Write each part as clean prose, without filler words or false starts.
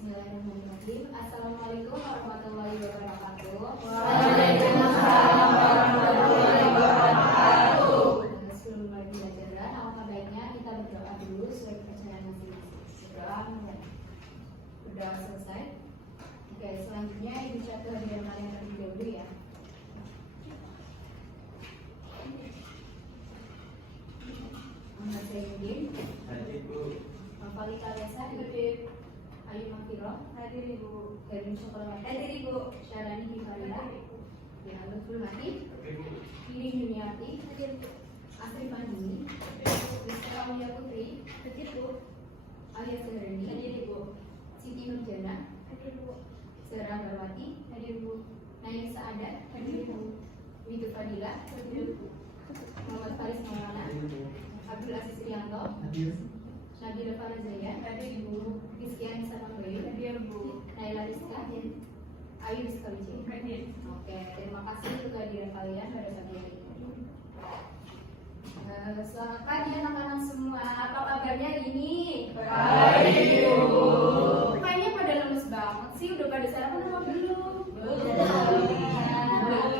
Bismillahirrahmanirrahim. Assalamualaikum warahmatullahi wabarakatuh. Waalaikumsalam warahmatullahi wabarakatuh. Sebelum mulai pembelajaran, alangkah baiknya kita berdoa dulu sesuai kepercayaan masing-masing. Berdoa selesai. Oke, selanjutnya ibu satu hadiah kalian terlebih dahulu ya. Muhammad Sayyidin, Hadir Bu. Mafali Kalesa, Hadir. Ayu Mafiro, Hadir Ibu. Gading Sokolawati, Hadir Ibu. Syarani Hifarida, ya Lutful Hati, Hadir Bu. Iring Juniati, Hadir Asri Pandini, Rizka Aulia Putri, Hadir Bu. Alia Seherni, Hadir Ibu. Siti Nurjana, Hadir Bu. Zara Garwati, Hadir Bu. Naif Saadat, Hadir Bu. Widu Fadila, Hadir Bu. Muhammad Faris Maulana, Hadir Bu. Abdul Aziz Rianto, Hadir. Nabila Farazaya, Hadir Ibu. Rizky Anissa Pangbayu, Hadir Bu. Naila Rizka, Ayu Rizka Wijaya. Hadir. Oke, terima kasih untuk kehadiran kalian pada pagi hari ini. Selamat pagi anak-anak semua. Apa kabarnya hari ini? Baik, Bu. Kayaknya pada lemes banget sih. Udah pada sarapan apa belum?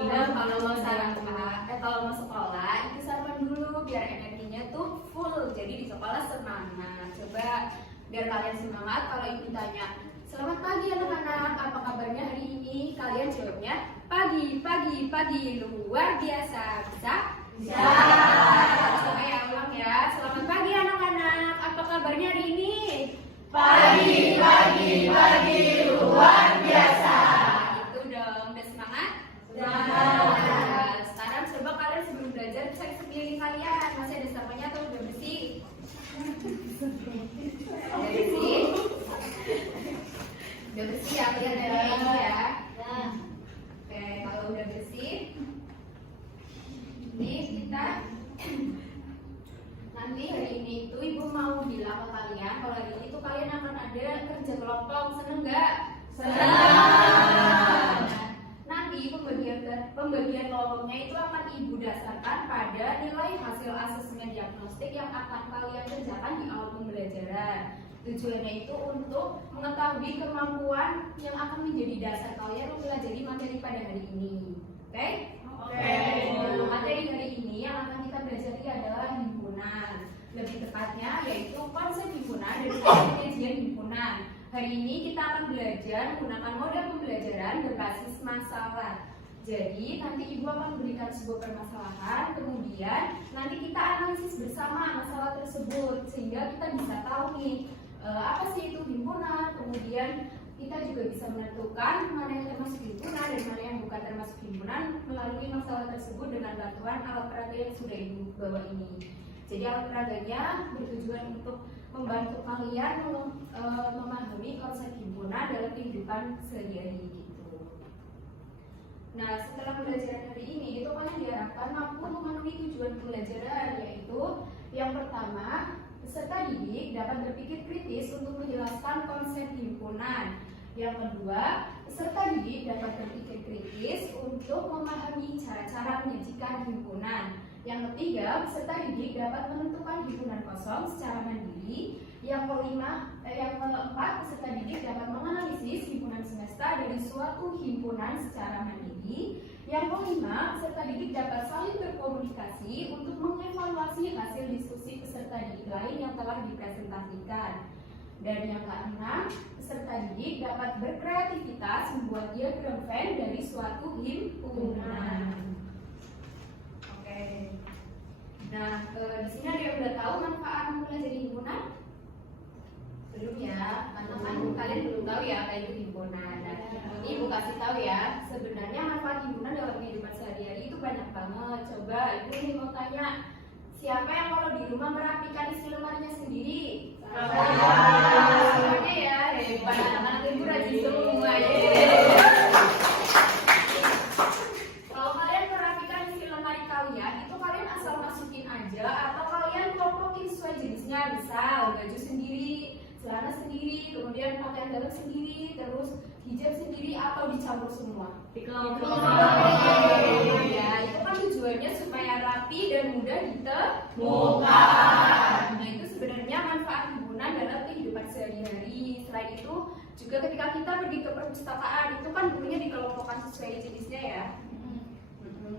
Nah, kalau mau sarapan, kalau mau sekolah itu sarapan dulu biar energinya tuh full. Jadi di sekolah semangat. Coba biar kalian semangat. Kalau ibu tanya, selamat pagi anak-anak, apa kabarnya hari ini? Kalian jawabnya pagi, luar biasa. Bisa? Bisa. Coba ya, ulang ya. Selamat pagi anak-anak, apa kabarnya hari ini? Pagi, luar biasa. Itu dong, udah semangat? Semangat. Nah, sekarang coba kalian sebelum belajar cek sekeliling kalian, masih ada sampahnya atau udah bersih? Udah bersih? Udah bersih ya, kalian dari ini ya. Oke, kalau udah bersih, ini kita nanti hari ini itu ibu mau bilang ke kalian kalau hari ini tuh kalian akan ada kerja kelompok, seneng nggak? Senang. Nanti pembagian kelompoknya itu akan ibu dasarkan pada nilai hasil asesmen diagnostik yang akan kalian kerjakan di awal pembelajaran. Tujuannya itu untuk mengetahui kemampuan yang akan menjadi dasar kalian mempelajari materi pada hari ini. Oke? Oke. Nah, materi hari ini yang akan kita pelajari adalah himpunan. Lebih tepatnya yaitu konsep himpunan dan manajemen himpunan. Hari ini kita akan belajar menggunakan model pembelajaran berbasis masalah. Jadi nanti ibu akan memberikan sebuah permasalahan, kemudian nanti kita analisis bersama masalah tersebut sehingga kita bisa tahu nih apa sih itu himpunan. Kemudian kita juga bisa menentukan mana yang termasuk himpunan dan mana yang bukan termasuk himpunan melalui masalah tersebut dengan bantuan alat peraga yang sudah ibu bawa ini. Jadi alat peraganya bertujuan untuk membantu kalian memahami konsep himpunan dalam kehidupan sehari-hari gitu. Nah, setelah pembelajaran hari ini itu kalian diharapkan mampu memenuhi tujuan pembelajaran, yaitu yang pertama, peserta didik dapat berpikir kritis untuk menjelaskan konsep himpunan. Yang kedua, peserta didik dapat berpikir kritis untuk memahami cara-cara menyajikan himpunan. Yang ketiga, peserta didik dapat menentukan himpunan kosong secara mandiri. Yang keempat, peserta didik dapat menganalisis himpunan semesta dari suatu himpunan secara mandiri. Yang kelima, peserta didik dapat saling berkomunikasi untuk mengevaluasi hasil diskusi peserta didik lain yang telah dipresentasikan. Dan yang keenam, peserta didik dapat berkreativitas membuat diagram Venn dari suatu himpunan. Oke. Nah, di sini ada yang udah tahu manfaat mempelajari himpunan? Belum ya, karena kan kalian belum tahu ya apa itu himpunan. Nah, ini ibu kasih tahu ya, sebenarnya manfaat himpunan dalam kehidupan sehari-hari itu banyak banget. Coba ibu nih mau tanya, siapa yang kalau di rumah merapikan isi lemarinya sendiri? Semuanya ya, hebat. Anak-anak ibu rajin semua ya. Kalau kalian merapikan isi lemari kalian, itu kalian asal masukin aja atau kalian kelompokin sesuai jenisnya. Misal baju sendiri, celana sendiri, kemudian pakaian dalam sendiri, terus hijab sendiri atau dicampur semua. Dikelompokkan. Ya, itu kan tujuannya supaya rapi dan mudah ditemukan. Nah, itu sebenarnya manfaat himpunan dalam kehidupan sehari-hari. Selain itu Juga ketika kita pergi ke perpustakaan itu kan bukunya dikelompokkan sesuai jenisnya ya.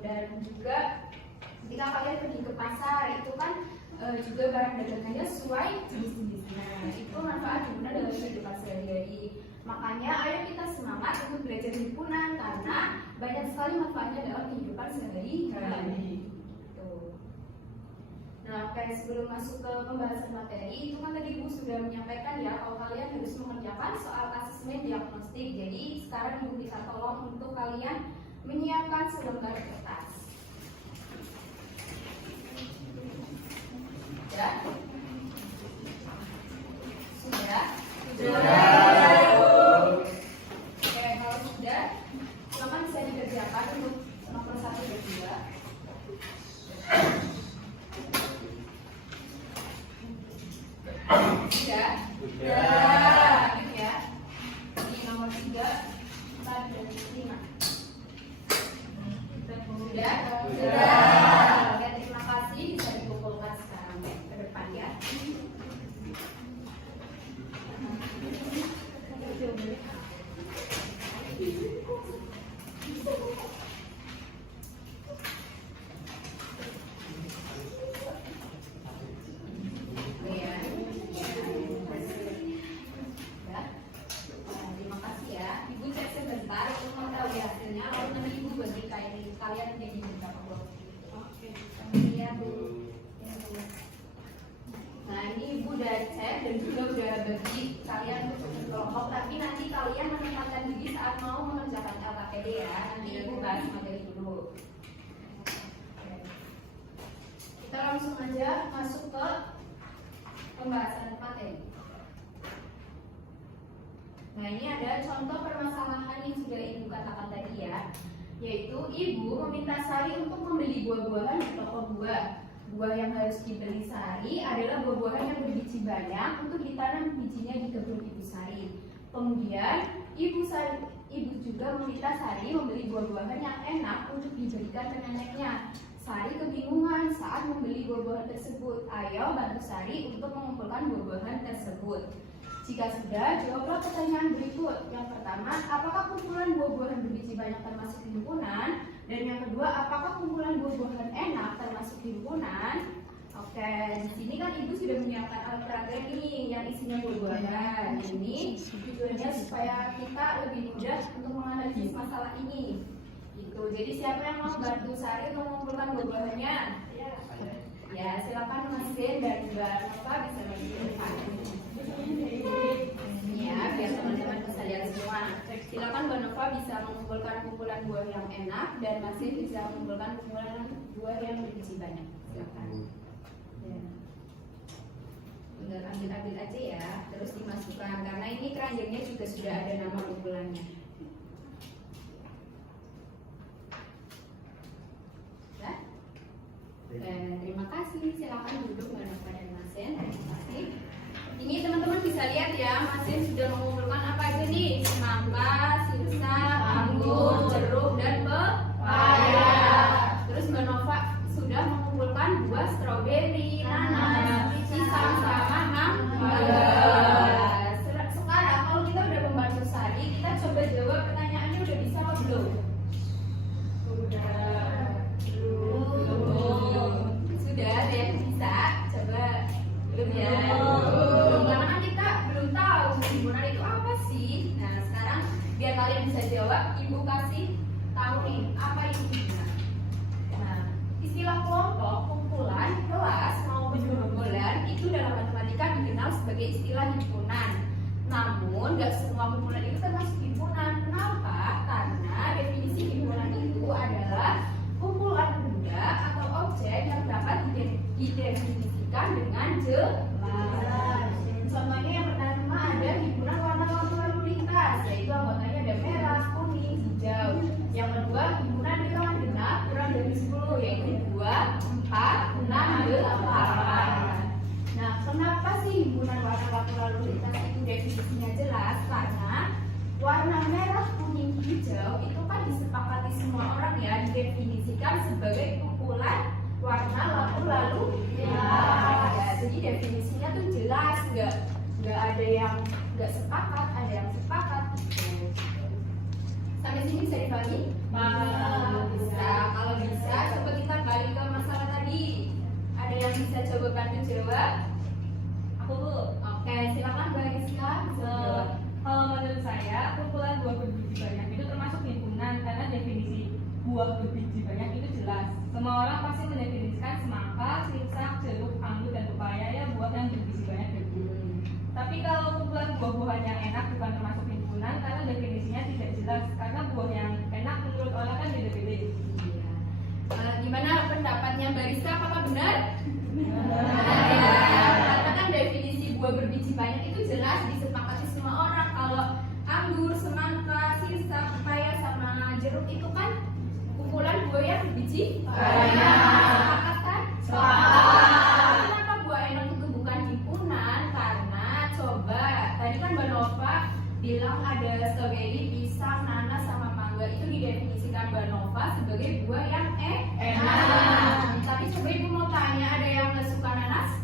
Dan juga ketika kalian pergi ke pasar itu kan juga barang dagangannya sesuai jenis-jenisnya. Itu manfaat himpunan dalam kehidupan sehari-hari. Makanya ayo kita semangat untuk belajar himpunan karena banyak sekali manfaatnya dalam kehidupan sehari-hari. Nah, oke, sebelum masuk ke pembahasan materi, itu kan tadi Ibu sudah menyampaikan ya kalau kalian harus mengerjakan soal asesmen diagnostik. Jadi sekarang Ibu bisa tolong untuk kalian menyiapkan selembar kertas. Ya? Sudah? Oke, kalau sudah, silakan bisa dikerjakan untuk nomor 1 dan 2. Sudah? Lanjut ya. Ini nomor 3, 4, dan 5. Sudah? Oke, terima kasih. Bisa dikumpulkan sekarang ke depan ya. Terima kasih ya. Ibu cek sebentar untuk mengetahui hasilnya. Lalu nanti Ibu bagi kalian menjadi beberapa blok. Oke. Lihat dulu. Nah, ini Ibu udah cek dan juga udah bagi kalian untuk kelompok. Tapi nanti kalian menempatkan diri saat mau mengerjakan LKPD ya. Nanti Ibu bahas materi dulu. Kita langsung aja masuk ke pembahasan materi. Nah, ini ada contoh permasalahan yang sudah Ibu katakan tadi ya, yaitu Ibu meminta Sari untuk membeli buah-buahan di toko buah. Buah yang harus dibeli Sari adalah buah-buahan yang berbiji banyak untuk ditanam bijinya di kebun Ibu Sari. Kemudian Ibu juga meminta Sari membeli buah-buahan yang enak untuk diberikan ke neneknya. Sari kebingungan saat membeli buah-buahan tersebut. Ayo bantu Sari untuk mengumpulkan buah-buahan tersebut. Jika sudah, jawablah pertanyaan berikut. Yang pertama, apakah kumpulan buah-buahan berbiji banyak termasuk himpunan? Dan yang kedua, apakah kumpulan buah-buahan enak termasuk himpunan? Oke, di sini kan Ibu sudah menyiapkan alat peraga ini yang isinya buah-buahan. Ini tujuannya supaya kita lebih mudah untuk menganalisis masalah ini. Gitu. Jadi siapa yang mau bantu Sari untuk mengumpulkan buah-buahannya? Ya, silakan Mas Den dan Mbak Nova bisa maju ke depan. Ya, biar teman-teman bisa lihat semua. Silakan Mbak Nova bisa mengumpulkan kumpulan buah yang enak dan Mas Den bisa mengumpulkan kumpulan buah yang berbiji banyak. Silakan. Ya. Tinggal ambil-ambil aja ya, terus dimasukkan karena ini keranjangnya juga sudah ada nama kumpulannya. Ya? Dan terima kasih. Silakan duduk Mbak Nova dan Mas Den. Terima kasih. Ini teman-teman bisa lihat ya, Mas Den sudah mengumpulkan apa aja nih? Semangka, sirsa, anggur, jeruk, dan pepaya. Terus Mbak Nova sudah mengumpulkan buah stroberi, nanas, pisang, sama mangga. Sekarang kalau kita udah membantu Sari, kita coba jawab pertanyaannya udah bisa apa belum? Sudah, ada yang bisa? Coba belum ya? Karena kan kita belum tahu himpunan itu apa sih. Nah, sekarang biar kalian bisa jawab, Ibu kasih tahu nih apa itu himpunan. Nah, istilah kelompok, kumpulan, kelas maupun gerombolan itu dalam matematika dikenal sebagai istilah himpunan. Namun, nggak semua kumpulan itu termasuk himpunan. Kenapa? Karena definisi himpunan itu adalah kumpulan benda atau objek yang dapat didefinisikan dengan jelas. Contohnya yang pertama ada himpunan warna lampu lalu lintas, yaitu anggotanya ada merah, kuning, hijau. Yang kedua himpunan bilangan genap kurang dari 10, yaitu 2, 4, 6, 8. Nah, kenapa sih himpunan warna lampu lalu lintas itu definisinya jelas? Karena warna merah, kuning, hijau itu kan disepakati semua orang ya, didefinisikan sebagai kumpulan warna lampu lalu lintas. Ya, jadi definisinya tuh jelas, nggak ada yang nggak sepakat, ada yang sepakat. Sampai sini bisa dipahami? Bisa. Kalau bisa, coba kita balik ke masalah tadi. Ada yang bisa coba bantu jawab? Aku dulu. Oke, silakan Mbak Rizka. Kalau menurut saya, kumpulan buah berbiji banyak itu termasuk himpunan karena definisi buah berbiji banyak itu jelas. Semua orang pasti mendefinisikan semangka, sirsak, jeruk, anggur, dan pepaya ya buah yang berbiji banyak itu. Tapi kalau kumpulan buah-buahan yang enak bukan termasuk himpunan karena definisinya tidak jelas. Karena buah yang enak menurut orang kan beda-beda. Gimana pendapatnya Mbak Rizka? Apakah benar? Benar. Ya, karena kan definisi buah berbiji banyak itu jelas disepakati semua orang. Kalau anggur, semangka, sirsak, pepaya, sama jeruk itu kan kumpulan buah yang berbiji sepakat kan? Kenapa buah enak itu bukan himpunan? Karena coba tadi kan Mbak Nova bilang ada stroberi, pisang, nanas, sama mangga itu didefinisikan Mbak Nova sebagai buah yang enak. Tapi coba ibu mau tanya, ada yang nggak suka nanas?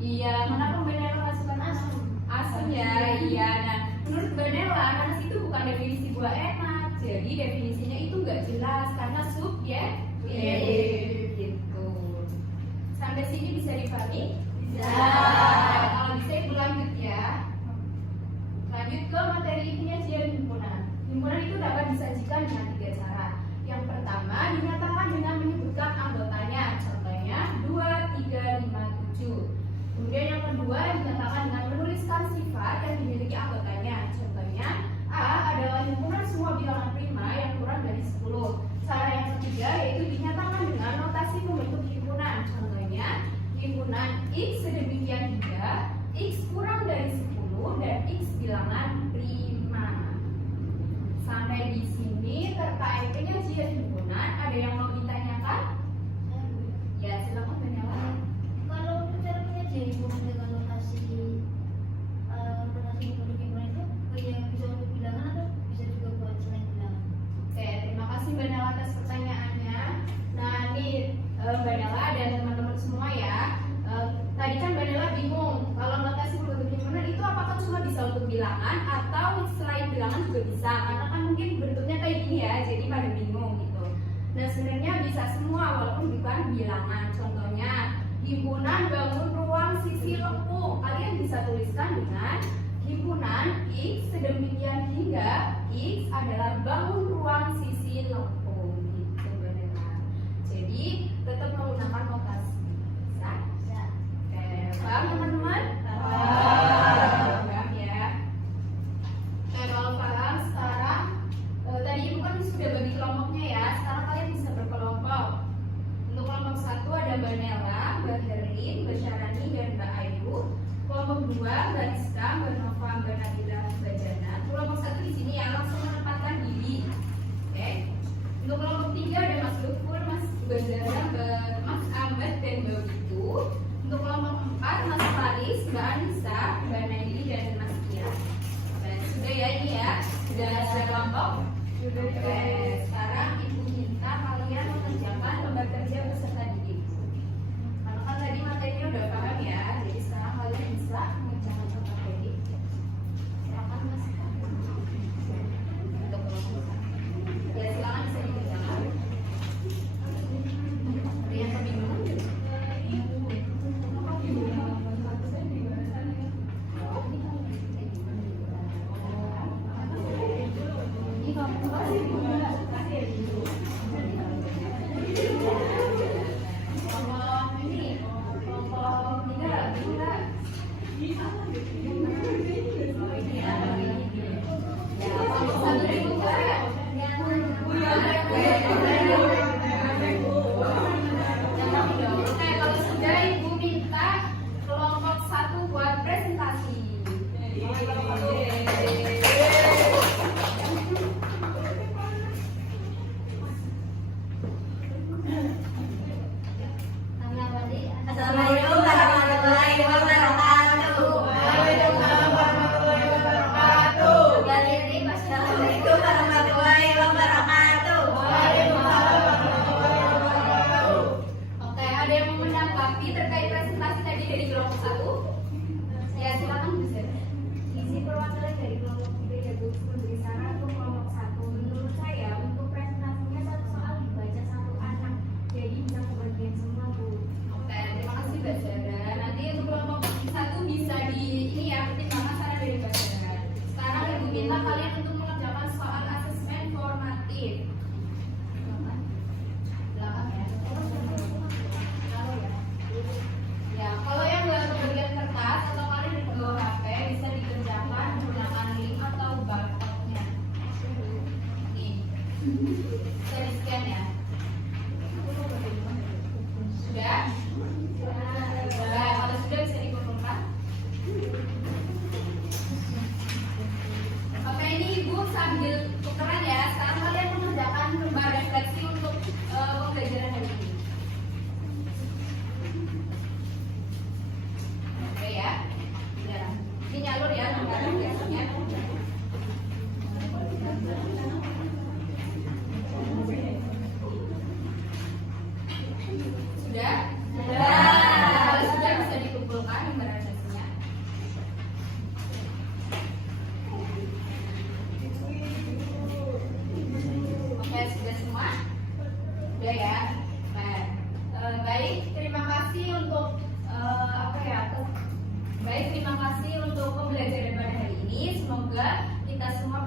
Iya. Kenapa Mbak Nela nggak suka nanas? Asam ya. Iya. Nah, menurut Mbak Nela nanas itu bukan definisi buah enak. Jadi definisinya itu nggak jelas karena subjektif gitu. Sampai sini bisa dipahami? Bisa. Kalau bisa ibu lanjut ya. Lanjut ke materi penyajian himpunan. Himpunan itu dapat disajikan dengan 3 cara. Yang pertama dinyatakan dengan menyebutkan anggotanya. Contohnya 2, 3, 5, 7. Kemudian yang kedua dinyatakan dengan menuliskan sifat yang dimiliki anggotanya. Contohnya A adalah himpunan semua bilangan prima yang kurang dari 10. Cara yang ketiga yaitu dinyatakan dengan notasi pembentuk himpunan. Contohnya himpunan X sedemikian hingga X kurang dari 10 dan X bilangan prima. Sampai di sini terkait penyajian himpunan, ada yang mau ditanyakan? Ya, silakan Banyala. Kalau cara penyajian himpunan dengan notasi bentuk himpunan itu kayak bisa untuk bilangan atau bisa juga buat selain bilangan? Oke, terima kasih Banyala atas pertanyaannya. Nah, ini Banyala dan teman-teman semua ya. Tadi kan Banyala bingung kalau notasi bentuk himpunan itu apakah cuma bisa untuk bilangan atau selain bilangan juga bisa? Karena kan mungkin bentuknya kayak gini ya, jadi pada bingung gitu. Nah, sebenarnya bisa semua walaupun bukan bilangan. Contohnya himpunan bangun ruang sisi lengkung. Kalian bisa tuliskan dengan himpunan X sedemikian hingga X adalah bangun ruang sisi lengkung gitu benar. Jadi tetap menggunakan notasi. Bisa? Bisa. Oke, paham teman-teman? Paham ya. Oke, kalau paham sekarang tadi ibu kan sudah bagi kelompoknya ya. Sekarang kalian bisa berkelompok. Untuk kelompok 1 ada Mbak Nela, Mbak Herlin, Mbak Syarani, dan Mbak Ayu. Kelompok 2 Mbak Rizka, Mbak Nova, Mbak Nabila, Mbak Jana. Kelompok 1 di sini ya langsung menempatkan diri. Oke. Untuk kelompok 3 ada Mas Lufur, Mas Bazara, Mas Ahmad, dan Mbak Witu. Untuk kelompok 4 Mas Faris, Mbak Anissa, Mbak Naili, dan Mas Kira. Nah, sudah ya ini ya. Sudah ada kelompok. Oke, sekarang Ibu minta kalian mengerjakan lembar kerja beserta diri. Karena kan tadi materinya udah paham ya, jadi sekarang kalian bisa mengerjakan lembar kerja. Silakan Mas. Untuk kelompok 1. Ya, silakan bisa dikerjakan. Ada yang kebingungan? juga ya. Nah, baik, terima kasih untuk baik, terima kasih untuk pembelajaran pada hari ini. Semoga kita semua